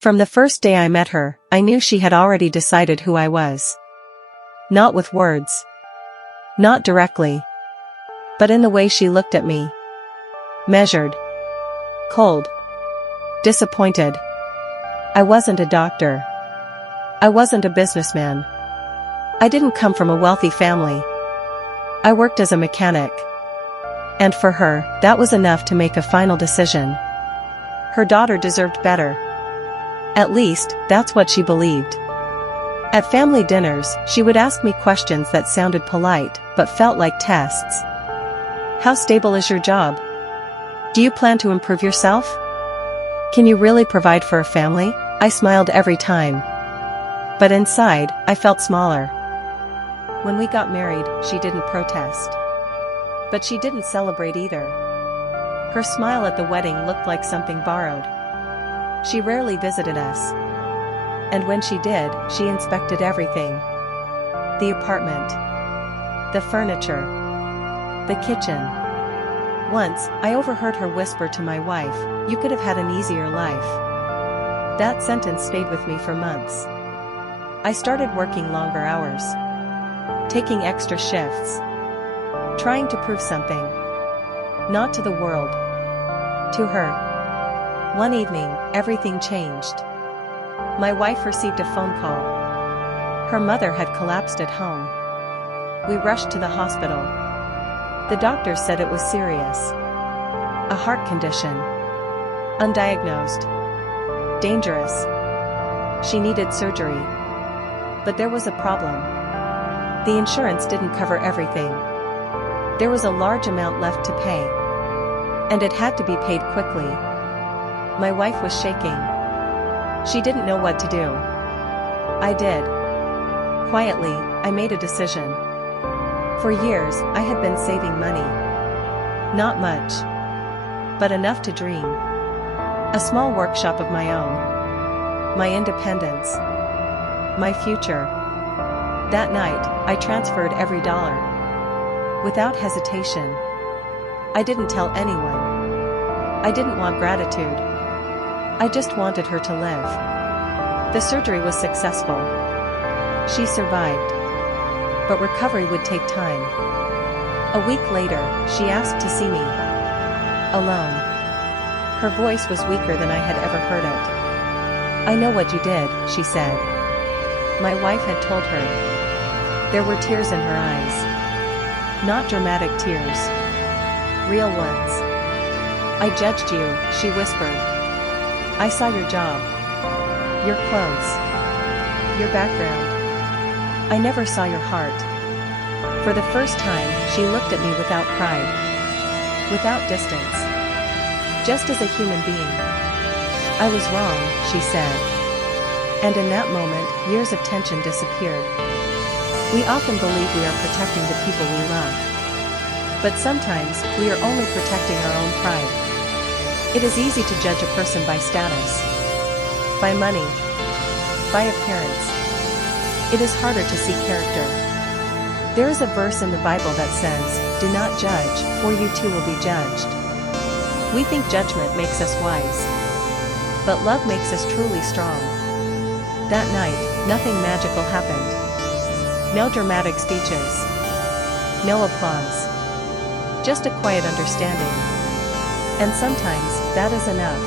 From the first day I met her, I knew she had already decided who I was. Not with words. Not directly. But in the way she looked at me. Measured. Cold. Disappointed. I wasn't a doctor. I wasn't a businessman. I didn't come from a wealthy family. I worked as a mechanic. And for her, that was enough to make a final decision. Her daughter deserved better. At least, that's what she believed. At family dinners, she would ask me questions that sounded polite, but felt like tests. How stable is your job? Do you plan to improve yourself? Can you really provide for a family? I smiled every time. But inside, I felt smaller. When we got married, she didn't protest. But she didn't celebrate either. Her smile at the wedding looked like something borrowed. She rarely visited us. And when she did, she inspected everything. The apartment. The furniture. The kitchen. Once, I overheard her whisper to my wife, "You could have had an easier life." That sentence stayed with me for months. I started working longer hours. Taking extra shifts. Trying to prove something. Not to the world. To her. One evening, everything changed. My wife received a phone call. Her mother had collapsed at home. We rushed to the hospital. The doctor said it was serious. A heart condition. Undiagnosed. Dangerous. She needed surgery. But there was a problem. The insurance didn't cover everything. There was a large amount left to pay. And it had to be paid quickly. My wife was shaking. She didn't know what to do. I did. Quietly, I made a decision. For years, I had been saving money. Not much. But enough to dream. A small workshop of my own. My independence. My future. That night, I transferred every dollar. Without hesitation. I didn't tell anyone. I didn't want gratitude. I just wanted her to live. The surgery was successful. She survived. But recovery would take time. A week later, she asked to see me. Alone. Her voice was weaker than I had ever heard it. "I know what you did," she said. My wife had told her. There were tears in her eyes. Not dramatic tears. Real ones. "I judged you," she whispered. "I saw your job. Your clothes. Your background. I never saw your heart." For the first time, she looked at me without pride. Without distance. Just as a human being. "I was wrong," she said. And in that moment, years of tension disappeared. We often believe we are protecting the people we love. But sometimes, we are only protecting our own pride. It is easy to judge a person by status. By money. By appearance. It is harder to see character. There is a verse in the Bible that says, "Do not judge, or you too will be judged." We think judgment makes us wise. But love makes us truly strong. That night, nothing magical happened. No dramatic speeches. No applause. Just a quiet understanding. And sometimes, that is enough.